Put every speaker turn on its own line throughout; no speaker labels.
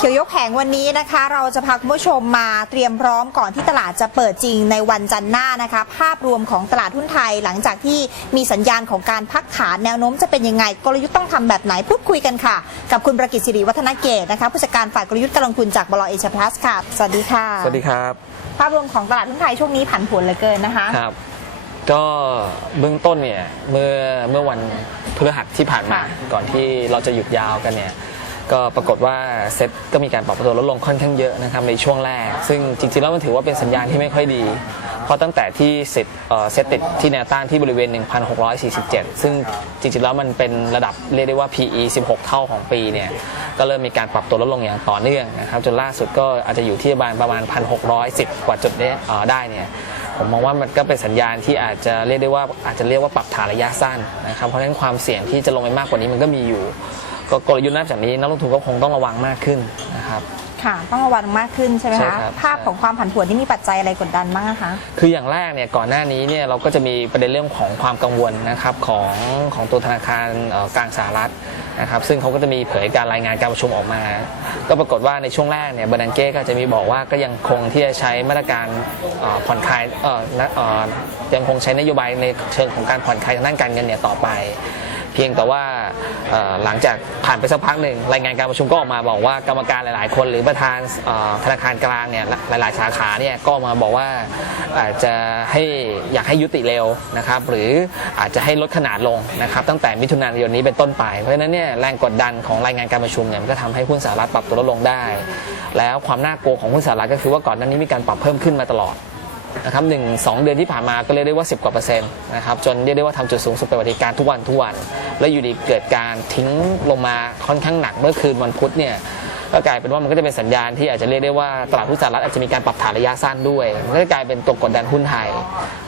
เขียวยกแผงวันนี้นะคะ เราจะพาคุณผู้ชมมาเตรียมพร้อมก่อนที่ตลาดจะเปิดจริงในวันจันทร์หน้านะคะ ภาพรวมของตลาดหุ้นไทยหลังจากที่มีสัญญาณของการพักฐานแนวโน้มจะเป็นยังไง กลยุทธ์ต้องทำแบบไหนพูดคุยกันค่ะ กับคุณประกิตศิริวัฒนเกตนะคะผู้จัดการฝ่ายกลยุทธ์การลงทุนจากบลเอเชียพลัสค่ะสวัสดีค่ะ
สวัสดีครับ
ภาพรวมของตลาดหุ้นไทยช่วงนี้ผันผวนเหลือเกินนะคะ
ครับก็เบื้องต้นเนี่ยเมื่อเมื่อวันพฤหัสที่ผ่านมา
ค่ะ
ก่อนที่เราจะหยุดยาวกันเนี่ย ก็ปรากฏว่าเซ็ตก็มีการปรับตัวลดลงค่อนข้างเยอะนะครับในช่วงแรก ซึ่งจริงๆแล้วมันถือว่าเป็นสัญญาณที่ไม่ค่อยดี เพราะตั้งแต่ที่เซ็ตเซ็ตติดที่แนวต้านที่บริเวณ 1,647 ซึ่งจริงๆแล้วมันเป็นระดับเรียกได้ว่า PE 16 เท่าของปีเนี่ยก็เริ่มมีการปรับตัวลดลงอย่างต่อเนื่องนะครับจนล่าสุดก็อาจจะอยู่ที่ประมาณประมาณ 1,610 กว่าจุดเนี่ยได้เนี่ยผมมองว่ามันก็เป็นสัญญาณที่อาจจะเรียกได้ว่าอาจจะเรียกว่าปรับฐานระยะสั้นนะครับเพราะฉะนั้นความเสี่ยงที่จะลงไปมากกว่านี้มันก็มีอยู่ ก็กลยุทธ์นับจากนี้นักลงทุนก็คงต้องระวังมากขึ้นนะครับ
ค่ะ ต้องระวังมากขึ้นใช่ไหม
ใช่
คะ
ครับ
ภาพของความผันผวนที่มีปัจจัยอะไรกดดันบ้างอะคะ
คืออย่างแรกเนี่ยก่อนหน้านี้เนี่ยเราก็จะมีประเด็นเรื่องของความกังวลนะครับของของตัวธนาคารเอ่อกลางสหรัฐนะครับซึ่งเขาก็จะมีเผยการรายงานการประชุมออกมา ก็ปรากฏว่าในช่วงแรกเนี่ยเบอร์นันเก้ก็จะมีบอกว่าก็ยังคงที่จะใช้มาตรการเอ่อผ่อนคลายเอ่อนะเอ่อยังคงใช้นโยบายในเชิงของการผ่อนคลายทางด้านการเงินเนี่ยต่อไปเพียงแต่ว่าหลังจากผ่านไปสักพักหนึ่งรายงานการประชุมก็ออกมาบอกว่ากรรมการหลาย ๆ คน หรือประธานธนาคารกลางเนี่ยหลาย ๆ สาขาเนี่ยก็มาบอกว่าอาจจะให้อยากให้ยุติเร็วนะครับหรืออาจจะให้ลดขนาดลงนะครับตั้งแต่มิถุนายนนี้เป็นต้นไป เพราะฉะนั้นเนี่ยแรงกดดันของรายงานการประชุมเนี่ยมันก็ทำให้หุ้นสหรัฐปรับตัวลดลงได้ แล้วความน่ากลัวของหุ้นสหรัฐก็คือว่าก่อนหน้านี้มีการปรับเพิ่มขึ้นมาตลอด นะครับหนึ่งสองเดือนที่ผ่านมาก็เรียกได้ว่า 10 กว่าเปอร์เซ็นต์นะครับจนเรียกได้ว่าทำจุดสูงสุดเป็นประวัติการทุกวันทุกวัน แล้วอยู่ดีเกิดการทิ้งลงมาค่อนข้างหนักเมื่อคืนวันพุธเนี่ยก็กลายเป็นว่ามันก็จะเป็นสัญญาณที่อาจจะเรียกได้ว่าตลาดหุ้นสหรัฐอาจจะมีการปรับฐานระยะสั้นด้วยมันก็จะกลายเป็นตัวกดดันหุ้นไทย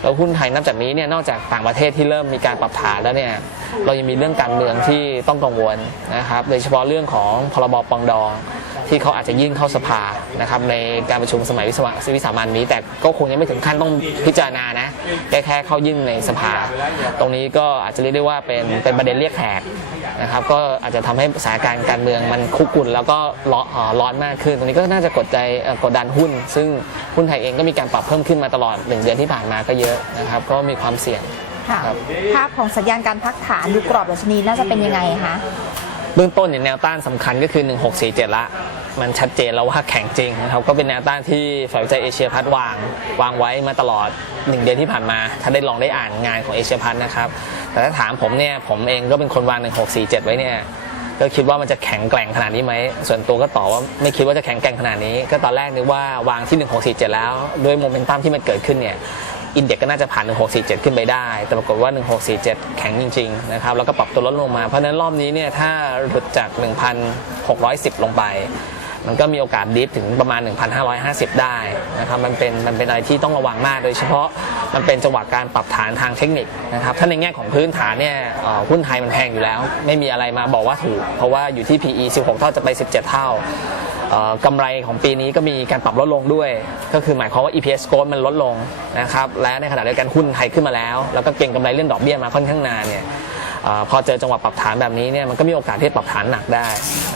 แล้วหุ้นไทยนับจากนี้เนี่ยนอกจากต่างประเทศที่เริ่มมีการปรับฐานแล้วเนี่ยเรายังมีเรื่องการเมืองที่ต้องกังวลนะครับโดยเฉพาะเรื่องของพรบปองดอง ที่เขาอาจจะยื่นเข้าสภานะครับในการประชุมสมัยวิสาวิสามันนี้ แต่ก็คงยังไม่ถึงขั้นต้องพิจารณานะแค่แค่เข้ายื่นในสภา ตรงนี้ก็อาจจะเรียกได้ว่าเป็นเป็นประเด็นเรียกแขกนะครับก็อาจจะทำให้สถานการณ์การเมืองมันคุกรุ่นแล้วก็ร้อนเอ่อร้อนมากขึ้น ตรงนี้ก็น่าจะกดใจกดดันหุ้น ซึ่งหุ้นไทยเองก็มีการปรับเพิ่มขึ้นมาตลอด 1 เดือนที่ผ่านมาก็เยอะนะครับก็มีความเสี่ยง
ภาพของสัญญาณการพักฐานดูกรอบดัชนีน่าจะเป็นยังไงคะ
เบื้องต้นเนี่ยแนวต้านสำคัญก็คือ 1647 ละ มันชัดเจนแล้วว่าแข็งจริงนะครับ ก็เป็นแนวต้านที่ฝ่ายวิจัยเอเชียพัฒวาง วางไว้มาตลอด 1 เดือนที่ผ่านมา ถ้าได้ลองได้อ่านงานของเอเชียพัฒน์นะครับ แต่ถ้าถามผมเนี่ย ผมเองก็เป็นคนวาง 1647 ไว้เนี่ยก็คิดว่ามันจะแข็งแกร่งขนาดนี้ไหม ส่วนตัวก็ตอบว่าไม่คิดว่าจะแข็งแกร่งขนาดนี้ ก็ตอนแรกนึกว่าวางที่ 1647 แล้ว ด้วยโมเมนตัมที่มันเกิดขึ้นเนี่ย อินเด็กก็น่าจะผ่าน 1647 ขึ้นไปได้ แต่ปรากฏว่า 1647 แข็งจริงๆนะครับแล้วก็ปรับตัวลดลงมา เพราะนั้นรอบนี้เนี่ยถ้าหลุดจาก 1,610 ลงไป มันก็มีโอกาสดิฟถึงประมาณ 1,550 ได้นะครับมันเป็นมันเป็นอะไรที่ต้องระวังมาก โดยเฉพาะมันเป็นจังหวะการปรับฐานทางเทคนิคนะครับถ้าในแง่ของพื้นฐานเนี่ยเอ่อหุ้นไทยมันแพงอยู่แล้ว ไม่มีอะไรมาบอกว่าถูก เพราะว่าอยู่ที่ PE 16 เท่าจะไป 17 เท่า กำไรของปีนี้ก็มีการปรับลดลงด้วย ก็คือหมายความว่า EPS growth มันลดลงนะครับและในขณะเดียวกันหุ้นไทยขึ้นมาแล้ว แล้วก็เก็งกำไรเรื่องดอกเบี้ยมาค่อนข้างนานเนี่ยเอ่อพอเจอจังหวะปรับฐานแบบนี้เนี่ยมันก็มีโอกาสที่จะปรับฐานหนักได้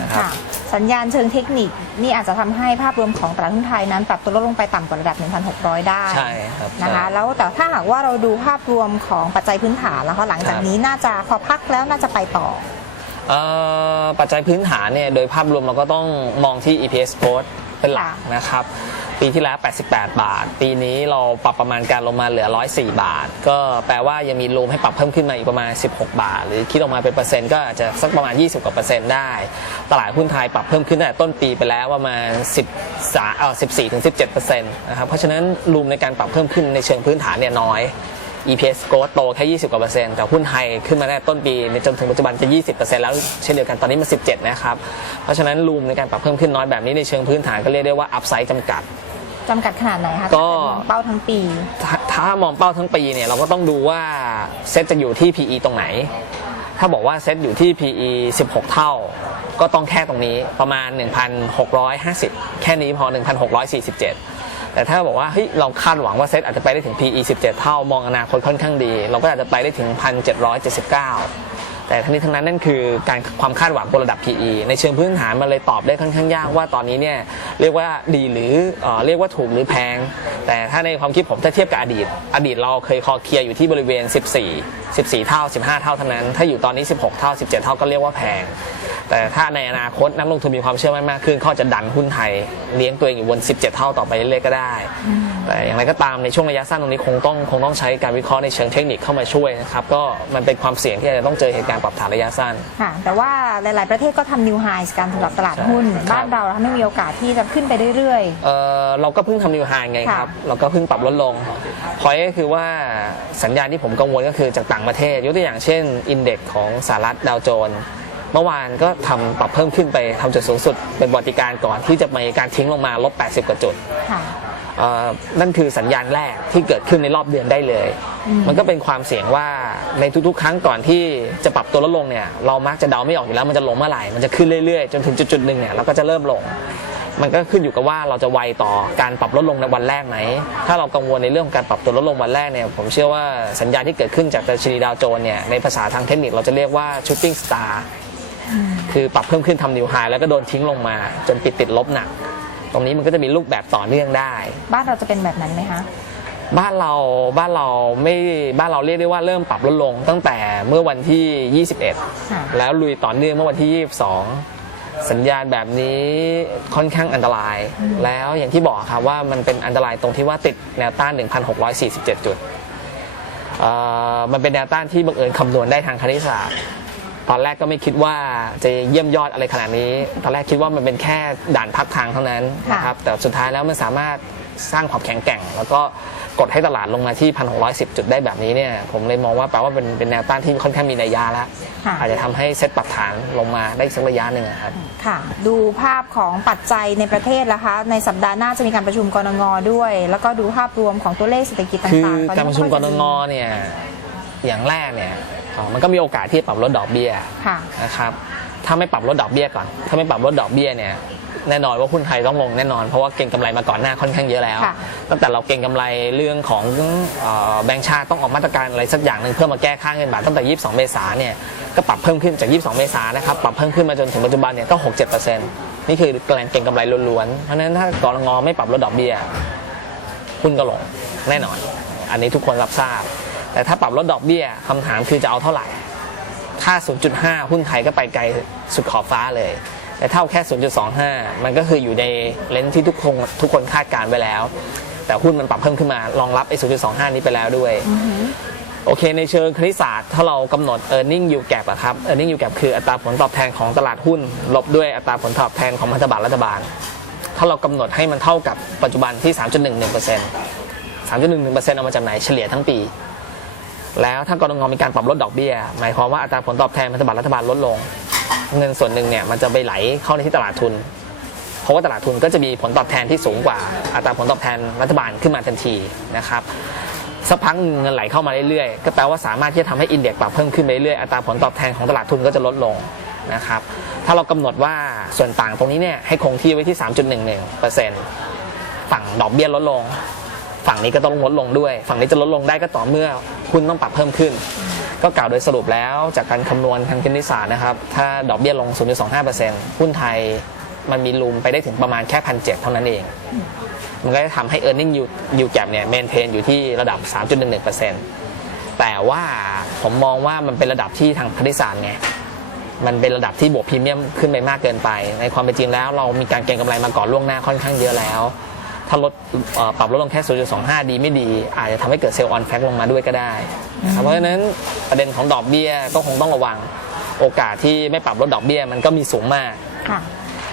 นะครับ
ค่ะสัญญาณเชิงเทคนิคนี่อาจจะทำให้ภาพรวมของตลาดหุ้นไทยนั้น ปรับตัวลดลงไปต่ำกว่าระดับ 1,600 ได้
ใช่ครับ
นะคะ
ใช่
แล้วแต่ถ้าหากว่าเราดูภาพรวมของปัจจัยพื้นฐานแล้วคะหลังจาก
ครับ
นี้น่าจะพอพักแล้วน่าจะไปต่อ
เอ่อ ปัจจัยพื้นฐานเนี่ยโดยภาพรวมเราก็ต้องมองที่ EPS growth เป็นหลักนะครับ ปีที่แล้ว 88 บาท ปีนี้เราปรับประมาณการลงมาเหลือ 104 บาท ก็แปลว่ายังมีรูมให้ปรับเพิ่มขึ้นมาอีกประมาณ 16 บาท หรือคิดออกมาเป็นเปอร์เซ็นต์ก็อาจจะสักประมาณ 20 กว่าเปอร์เซ็นต์ได้ ตลาดหุ้นไทยปรับเพิ่มขึ้นตั้งแต่ต้นปีไปแล้วประมาณ 13เอ่อ14ถึง17เปอร์เซ็นต์นะครับ เพราะฉะนั้นรูมในการปรับเพิ่มขึ้นในเชิงพื้นฐานเนี่ยน้อย EPS growth โตแค่ 20 กว่าเปอร์เซ็นต์แต่หุ้นไทยขึ้นมาได้ต้นปีในจนถึงปัจจุบันจะ 20เปอร์เซ็นต์แล้วเช่นเดียวกันตอนนี้มัน17 นะครับ เพราะฉะนั้นรูมในการปรับเพิ่มขึ้นน้อยแบบนี้ในเชิงพื้นฐานก็เรียกได้ว่าอัพไซด์จำกัด
จำกัดขนาดไหนคะ
ก็
ถ้าเกิดมองเป้าทั้งปี
ถ้าถ้ามองเป้าทั้งปีเนี่ยเราก็ต้องดูว่าเซ็ตจะอยู่ที่ PE ตรงไหน ถ้าบอกว่าเซ็ตอยู่ที่ PE 16 เท่า ก็ต้องแค่ตรงนี้ประมาณ 1,650 แค่นี้พอ 1,647 แต่ถ้าบอกว่าเฮ้ยเราคาดหวังว่าเซตอาจจะไปได้ถึง PE 17 เท่ามองอนาคตค่อนข้างดี เราก็อาจจะไปได้ถึง 1,779 แต่ทั้งนี้ทั้งนั้นนั่นคือการความคาดหวังบนระดับ PE ในเชิงพื้นฐานมันเลยตอบได้ค่อนข้างยากว่าตอนนี้เนี่ยเรียกว่าดีหรือเออเรียกว่าถูกหรือแพง แต่ถ้าในความคิดผมถ้าเทียบกับอดีต อดีตเราเคยคอเคลียร์อยู่ที่บริเวณ 14 14 เท่า 15 เท่าเท่านั้น ถ้าอยู่ตอนนี้ 16 เท่า 17 เท่าก็เรียกว่าแพง แต่ถ้าในอนาคตนักลงทุนมีความเชื่อมั่นมากขึ้นเขาจะดันหุ้นไทย เลี้ยงตัวเองอยู่บน 17 เท่าต่อไปเรื่อยๆก็ได้แต่อย่างไรก็ตามในช่วงระยะสั้นตรงนี้คงต้องคงต้องใช้การวิเคราะห์ในเชิงเทคนิคเข้ามาช่วยนะครับก็มันเป็นความเสี่ยงที่จะต้องเจอเหตุการณ์ปรับฐานระยะสั้น
ค่ะแต่ว่าหลาย ๆ ประเทศก็ทำนิวไฮส์กันสำหรับตลาดหุ้น
ครับ
บ้านเราถ้าไม่มีโอกาสที่จะขึ้นไปเรื่อย
เอ่อเราก็เพิ่งทำนิวไฮไงครับ เราก็เพิ่งปรับลดลงพอยก็คือว่าสัญญาณที่ผมกังวลก็คือจากต่างประเทศ ยกตัวอย่างเช่น อินเด็กของสหรัฐดาวโจนส์เมื่อวานก็ทำปรับเพิ่มขึ้นไปทำจุดสูงสุด เป็นประวัติการณ์ก่อนที่จะมีการทิ้งลงมาลบ 80 กว่าจุด
ๆ ค่ะ
เอ่อ นั่นคือสัญญาณแรกที่เกิดขึ้นในรอบเดือนได้เลย มันก็เป็นความเสี่ยงว่าในทุกๆ ครั้งก่อนที่จะปรับตัวลดลงเนี่ยเรามักจะเดาไม่ออกอยู่แล้วมันจะลงเมื่อไหร่ มันจะขึ้นเรื่อยๆ จนถึงจุดๆหนึ่งเนี่ยเราก็จะเริ่มลง มันก็ขึ้นอยู่กับว่าเราจะไวต่อการปรับลดลงในวันแรกไหม ถ้าเรากังวลในเรื่องของการปรับตัวลดลงวันแรกเนี่ยผมเชื่อว่าสัญญาณที่เกิดขึ้นจากดัชนีดาวโจนส์เนี่ยในภาษาทางเทคนิคเราจะเรียกว่า shooting star คือปรับเพิ่มขึ้นทำนิวไฮแล้วก็โดนทิ้งลงมา จนปิดติดลบหนักต รงนี้มันก็จะมีรูปแบบต่อเนื่องได้
บ้านเราจะเป็นแบบนั้นไหมคะ
บ้านเราบ้านเราไม่บ้านเราเรียกได้ว่าเริ่มปรับลดลง ตั้งแต่เมื่อวันที่
ค่ะ
21 แล้วลุยต่อเนื่องเมื่อวันที่ 22 สัญญาณแบบนี้ค่อนข้างอันตราย แล้วอย่างที่บอกครับว่ามันเป็นอันตรายตรงที่ว่าติดแนวต้าน 1,647 จุดเอ่อมันเป็นแนวต้านที่บังเอิญคำนวณได้ทางคณิตศาสตร์ ตอนแรกก็ไม่คิดว่าจะเยี่ยมยอดอะไรขนาดนี้ ตอนแรกคิดว่ามันเป็นแค่ด่านพักทางเท่านั้นนะครับ แต่สุดท้ายแล้วมันสามารถสร้างความแข็งแกร่ง แล้วก็กดให้ตลาดลงมาที่ 1,610 จุดได้แบบนี้เนี่ย ผมเลยมองว่าแปลว่าเป็นเป็นแนวต้านที่ค่อนข้างมีนัยยะแล้ว
ค่ะ
อาจจะทำให้เซ็ตปรับฐานลงมาได้สักระยะหนึ่งอะครับ
ค่ะ ดูภาพของปัจจัยในประเทศนะคะ ในสัปดาห์หน้าจะมีการประชุมกรงงด้วย แล้วก็ดูภาพรวมของตัวเลขเศรษฐกิจ
คือ
ต่างๆตอนนี้
การประชุมก
ค่อ
รง
ข้าง
ง
จะดี
เนี่ย อย่างแรกเนี่ยเอ่อมันก็มีโอกาสที่จะปรับลดดอกเบี้ย
ค่ะ
นะครับ ถ้าไม่ปรับลดดอกเบี้ยก่อน ถ้าไม่ปรับลดดอกเบี้ยเนี่ย แน่นอนว่าหุ้นไทยต้องลงแน่นอน เพราะว่าเก็งกำไรมาก่อนหน้าค่อนข้างเยอะแล้ว
ค่ะ
ตั้งแต่เราเก็งกำไรเรื่องของเอ่อแบงก์ชาติต้องออกมาตรการอะไรสักอย่างหนึ่งเพื่อมาแก้ค่าเงินบาทตั้งแต่ 22 เมษาเนี่ย ก็ปรับเพิ่มขึ้นจาก 22 เมษานะครับ ปรับเพิ่มขึ้นมาจนถึงปัจจุบันเนี่ยก็6-7%นี่คือแกลนเก็งกำไรล้วนๆ เพราะฉะนั้นถ้ากรงไม่ปรับลดดอกเบี้ย หุ้นก็ลงแน่นอน อันนี้ทุกคนรับทราบ แต่ถ้าปรับลดดอกเบี้ยคำถามคือจะเอาเท่าไหร่ ถ้า 0.5 หุ้นไทยก็ไปไกลสุดขอบฟ้าเลย แต่เท่าแค่ 0.25 มันก็คืออยู่ในเลนส์ที่ทุกคนทุกคนคาดการณ์ไว้แล้ว แต่หุ้นมันปรับเพิ่มขึ้นมารองรับไอ้0.25 นี้ไปแล้วด้วยโอเค ในเชิงคณิตศาสตร์ถ้าเรากำหนด e a r n i n g yield gap อะครับ e a r n i n g yield gap คืออัตราผลตอบแทนของตลาดหุ้น ลบด้วยอัตราผลตอบแทนของพันธบัตรรัฐบาล ถ้าเรากำหนดให้มันเท่ากับปัจจุบันที่ 3.11% 3.11%เอามาจากไหนเฉลี่ยทั้งปี แล้วถ้ากรงงมีการปรับลดดอกเบี้ย หมายความว่าอัตราผลตอบแทนพันธบัตรรัฐบาลลดลง เงินส่วนหนึ่งเนี่ยมันจะไปไหลเข้าในที่ตลาดทุน เพราะว่าตลาดทุนก็จะมีผลตอบแทนที่สูงกว่าอัตราผลตอบแทนรัฐบาลขึ้นมาทันทีนะครับสักพักหนึ่งเงินไหลเข้ามาเรื่อยๆ ก็แปลว่าสามารถที่จะทำให้อินเด็กซ์ปรับเพิ่มขึ้นไปเรื่อยๆ อัตราผลตอบแทนของตลาดทุนก็จะลดลงนะครับ ถ้าเรากำหนดว่าส่วนต่างตรงนี้เนี่ยให้คงที่ไว้ที่ 3.11%ฝั่งดอกเบี้ยลดลง ฝั่งนี้ก็ต้องลดลงด้วย ฝั่งนี้จะลดลงได้ก็ต่อเมื่อหุ้นต้องปรับเพิ่มขึ้น ก็กล่าวโดยสรุปแล้วจากการคำนวณทางคณิตศาสตร์นะครับ ถ้าดอกเบี้ยลง 0.25%หุ้นไทยมันมีรูมไปได้ถึงประมาณแค่พันเเท่านั้นเอง มันก็จะทำให้ e a r n i n g yield yield gap เนี่ย maintain อยู่ที่ระดับ 3.11%แต่ว่าผมมองว่ามันเป็นระดับที่ทางคณิตศาสตร์ไงมันเป็นระดับที่บวกพรีเมียมขึ้นไปมากเกินไป ในความเป็นจริงแล้วเรามีการเก็งกำไรมาก่อนล่วงหน้าค่อนข้างเยอะแล้ว ถ้าลดเอ่อปรับลดลงแค่ 0.25 ดีไม่ดี อาจจะทำให้เกิดเซลล์ออนแฟกลงมาด้วยก็ได้นะครับเพราะฉะนั้นประเด็นของดอกเบี้ยก็คงต้องระวังโอกาสที่ไม่ปรับลดดอกเบี้ยมันก็มีสูงมาก
ค่ะ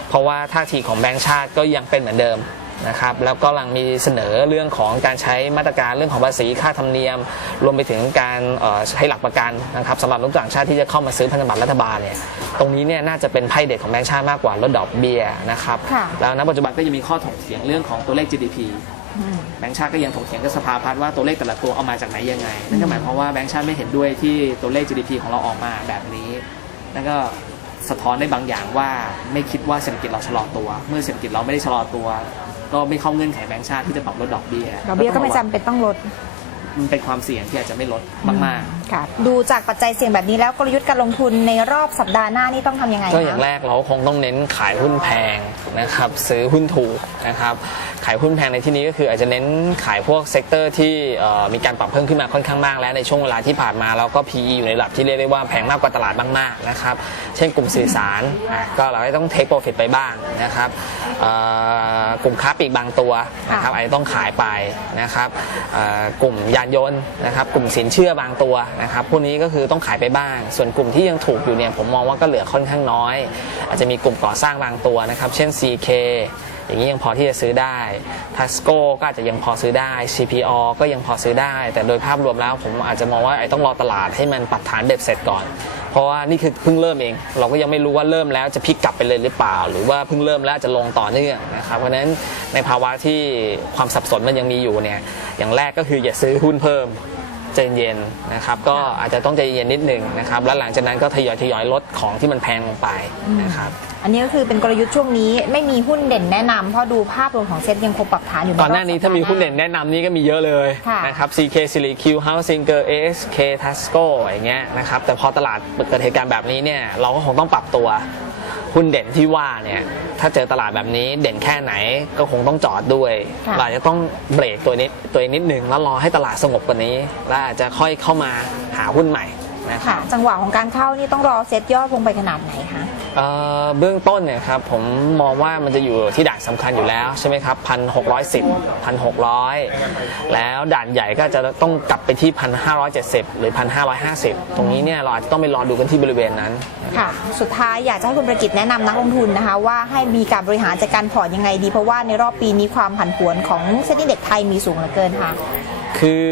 เพราะว่าท่าทีของแบงก์ชาติก็ยังเป็นเหมือนเดิม นะครับแล้วก็กำลังมีเสนอเรื่องของการใช้มาตรการเรื่องของภาษีค่าธรรมเนียม รวมไปถึงการเอ่อใช้หลักประกันนะครับสำหรับนักต่างชาติที่จะเข้ามาซื้อพันธบัตรรัฐบาลเนี่ยตรงนี้เนี่ยน่าจะเป็นไพ่เด็ดของแบงก์ชาติมากกว่าลดดอกเบี้ยนะครับ
ค่ะ
แล้วณปัจจุบันก็ยังมีข้อถกเถียงเรื่องของตัวเลข GDP
อืม
แบงก์ชาติก็ยังถกเถียงกับสภาพัฒน์ว่าตัวเลขแต่ละตัวเอามาจากไหนยังไง นั่นก็หมายความว่าแบงก์ชาติไม่เห็นด้วยที่ตัวเลข GDP ของเราออกมาแบบนี้ นั่นก็สะท้อนได้บางอย่างว่าไม่คิดว่าเศรษฐกิจเราชะลอตัว เมื่อเศรษฐกิจเราไม่ได้ชะลอตัว ก็ไม่เข้าเงื่อนไขแบงก์ชาติที่จะปรับลดดอกเบี้ย
ดอกเบี้ยก็ไม่จำเป็นต้องลด
มันเป็นความเสี่ยงที่อาจจะไม่ลดมาก
ค ค่ะ ดูจากปัจจัยเสี่ยงแบบนี้แล้วกลยุทธ์การลงทุนในรอบสัปดาห์หน้านี่ต้องทำยังไง
ก็
คะ
อย่างแรกเราคงต้องเน้นขายหุ้นแพงนะครับซื้อหุ้นถูกนะครับขายหุ้นแพงในที่นี้ก็คืออาจจะเน้นขายพวกเซกเตอร์ที่เอ่อมีการปรับเพิ่มขึ้นมาค่อนข้างมากแล้วในช่วงเวลาที่ผ่านมาแล้วก็ PE อยู่ในระดับที่เรียกได้ว่าแพงมากกว่าตลาดมากๆนะครับเช่นกลุ่มสื่อสารอะก็เราก็ต้องเทคโปรฟิตไปบ้างนะครับเอ่อกลุ่มค้าปลีกบางตัวนะครับอาจจะต้องขายไปนะครับเอ่อกลุ่มยานยนต์นะครับกลุ่มสินเชื่อบางตัวนะครับพวกนี้ก็คือต้องขายไปบ้าง ส่วนกลุ่มที่ยังถูกอยู่เนี่ยผมมองว่าก็เหลือค่อนข้างน้อย อาจจะมีกลุ่มก่อสร้างบางตัวนะครับ เช่น CK อย่างนี้ยังพอที่จะซื้อได้ Tasco ก็อาจจะยังพอซื้อได้ CPO ก็ยังพอซื้อได้ แต่โดยภาพรวมแล้วผมอาจจะมองว่าไอ้ต้องรอตลาดให้มันปรับฐานเบ็ดเสร็จก่อน เพราะว่านี่คือเพิ่งเริ่มเอง เราก็ยังไม่รู้ว่าเริ่มแล้วจะพลิกกลับไปเลยหรือเปล่า หรือว่าเพิ่งเริ่มแล้วจะลงต่อเนื่องนะครับ เพราะฉะนั้นในภาวะที่ความสับสนมันยังมีอยู่เนี่ย อย่างแรกก็คืออย่าซื้อหุ้นเพิ่ม ใจเย็นนะครับก็อาจจะต้องใจเย็นนิดหนึ่งนะครับแล้วหลังจากนั้นก็ทยอยทยอยลดของที่มันแพงลงไปนะครับ
อันนี้ก็คือเป็นกลยุทธ์ช่วงนี้ไม่มีหุ้นเด่นแนะนำเพราะดูภาพรวมของเซ็ตยังคงปรับฐานอยู่ใก่
อนหน้านี้ถ้ามีหุ้นเด่นแนะนำนี่ก็มีเยอะเลย
ค่ะ
นะครับ CK s i l i Q Housing ASK Tasco อย่างเงี้ยนะครับแต่พอตลาดเกิดเหตุการณ์แบบนี้เนี่ยเราก็คงต้องปรับตัว หุ้นเด่นที่ว่าเนี่ยถ้าเจอตลาดแบบนี้เด่นแค่ไหนก็คงต้องจอดด้วย
ค่ะ
เราอาจจะต้องเบรกตัวนิดตัวเองนิดหนึ่งแล้วรอให้ตลาดสงบกว่านี้ แล้วอาจจะค่อยเข้ามาหาหุ้นใหม่ นะครับ
ค่ะจังหวะของการเข้านี่ต้องรอเซ็ตยอดลงไปขนาดไหนคะ
เอ่อเบื้องต้นเนี่ยครับผมมองว่ามันจะอยู่ที่ด่านสำคัญอยู่แล้วใช่ไหมครับพันหกร้อยสิบพันหกร้อยแล้วด่านใหญ่ก็จะต้องกลับไปที่พันห้าร้อยเจ็ดสิบหรือพันห้าร้อยห้าสิบตรงนี้เนี่ยเราอาจจะต้องไปรอดูกันที่บริเวณนั้น
ค่ะ สุดท้ายอยากจะให้คุณประกิตแนะนำนักลงทุนนะคะ ว่าให้มีการบริหารจัดการพอร์ตยังไงดี เพราะว่าในรอบปีนี้ความผันผวนของเซ็นดิ้งเด็กไทยมีสูงเหลือเกินค่ะ
คือ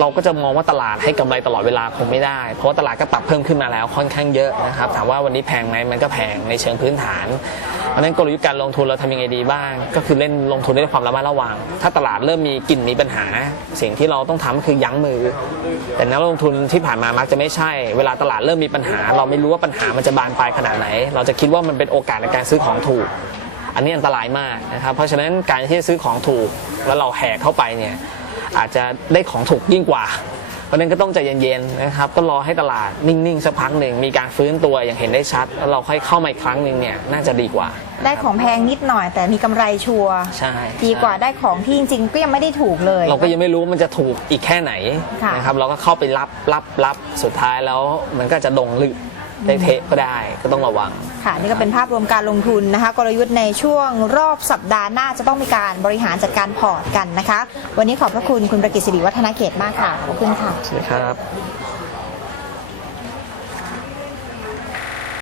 เราก็จะมองว่าตลาดให้กำไรตลอดเวลาคงไม่ได้ เพราะว่าตลาดก็ปรับเพิ่มขึ้นมาแล้วค่อนข้างเยอะนะครับถามว่าวันนี้แพงไหมมันก็แพงในเชิงพื้นฐานเพราะฉะนั้นกลยุทธ์การลงทุนเราทำยังไงดีบ้าง ก็คือเล่นลงทุนด้วยความระมัดระวัง ถ้าตลาดเริ่มมีกลิ่นมีปัญหา สิ่งที่เราต้องทำก็คือยั้งมือ แต่นักลงทุนที่ผ่านมามักจะไม่ใช่ เวลาตลาดเริ่มมีปัญหา เราไม่รู้ว่าปัญหามันจะบานปลายขนาดไหน เราจะคิดว่ามันเป็นโอกาสในการซื้อของถูก อันนี้อันตรายมากนะครับเพราะฉะนั้นการที่จะซื้อของถูกแล้วเราแหกเข้าไปเนี่ย อาจจะได้ของถูกยิ่งกว่า เพราะฉะนั้นก็ต้องใจเย็นๆนะครับ ก็รอให้ตลาดนิ่งๆสักพักหนึ่งมีการฟื้นตัวอย่างเห็นได้ชัด แล้วเราค่อยเข้ามาอีกครั้งหนึ่งเนี่ยน่าจะดีกว่า
ได้ของแพงนิดหน่อย แต่มีกำไรชัวร์
ใช่
ดีกว่าได้ของที่จริงๆ ก็ยังไม่ได้ถูกเลย
เราก็ยังไม่รู้ว่ามันจะถูกอีกแค่ไหน
ค่ะ
นะครับ เราก็เข้าไปรับรับรับสุดท้ายแล้วมันก็จะดงลึก ได้เทะก็ได้ก็ต้องระวัง
ค่ะนี่ก็เป็นภาพรวมการลงทุนนะคะ กลยุทธ์ในช่วงรอบสัปดาห์หน้าจะต้องมีการบริหารจัดการพอร์ตกันนะคะ วันนี้ขอบพระคุณคุณประกิตศิริวัฒนเขตมากค่ะขอบคุณค่ะ
สวัสดีครับ